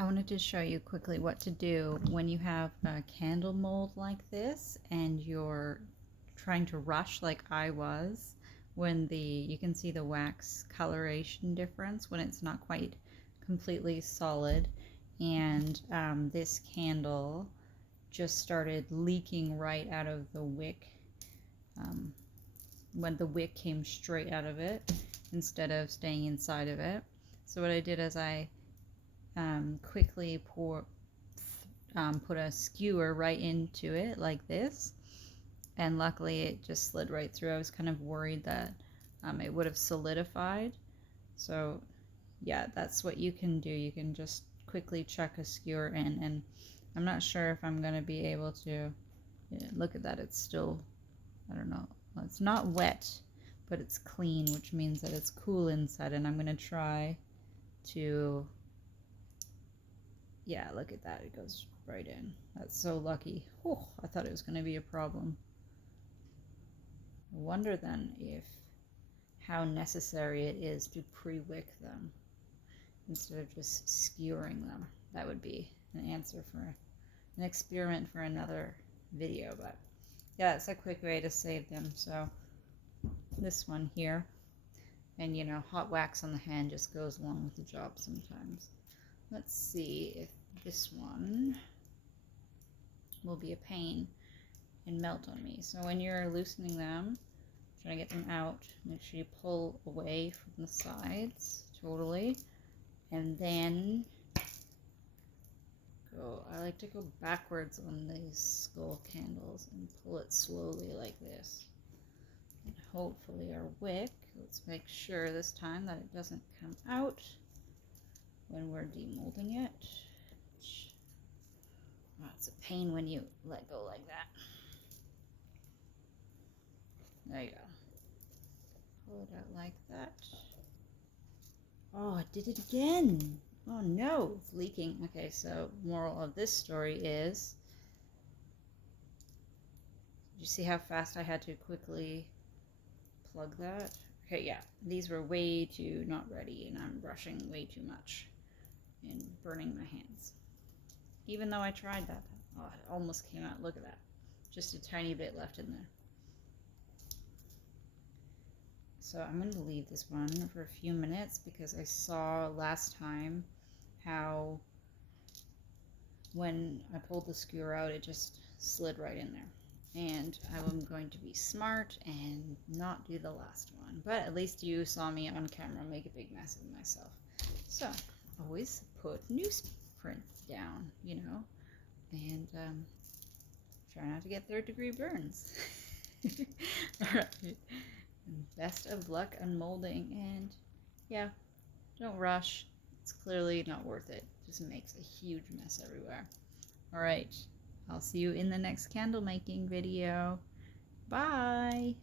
I wanted to show you quickly what to do when you have a candle mold like this and you're trying to rush like I was, when you can see the wax coloration difference when it's not quite completely solid, and this candle just started leaking right out of the wick when the wick came straight out of it instead of staying inside of it. So what I did is I quickly put a skewer right into it like this, and luckily it just slid right through. I was kind of worried that it would have solidified. So yeah, that's what you can do. You can just quickly chuck a skewer in, and I'm not sure if I'm going to be able to, yeah, look at that, it's still, I don't know, well, it's not wet, but it's clean, which means that it's cool inside, and I'm going to try to, yeah, look at that, it goes right in. That's so lucky. Oh, I thought it was going to be a problem. I wonder then if how necessary it is to pre-wick them instead of just skewering them. That would be an answer for an experiment for another video, but yeah, it's a quick way to save them. So this one here, and you know, hot wax on the hand just goes along with the job sometimes. Let's see if this one will be a pain and melt on me. So when you're loosening them, trying to get them out, make sure you pull away from the sides totally, and then go, I like to go backwards on these skull candles and pull it slowly like this. And hopefully our wick, let's make sure this time that it doesn't come out when we're demolding it. Oh, it's a pain when you let go like that. There you go. Pull it out like that. Oh, I did it again. Oh no, it's leaking. Okay, so moral of this story is, did you see how fast I had to quickly plug that? Okay, yeah, these were way too not ready, and I'm brushing way too much and burning my hands. Even though I tried that. Oh, it almost came out. Look at that. Just a tiny bit left in there. So I'm going to leave this one for a few minutes because I saw last time how when I pulled the skewer out, it just slid right in there. And I'm going to be smart and not do the last one. But at least you saw me on camera make a big mess of myself. So always put newsprint down, you know, and try not to get third-degree burns. All right. Best of luck unmolding, and yeah, don't rush. It's clearly not worth it. It just makes a huge mess everywhere. All right, I'll see you in the next candle making video. Bye.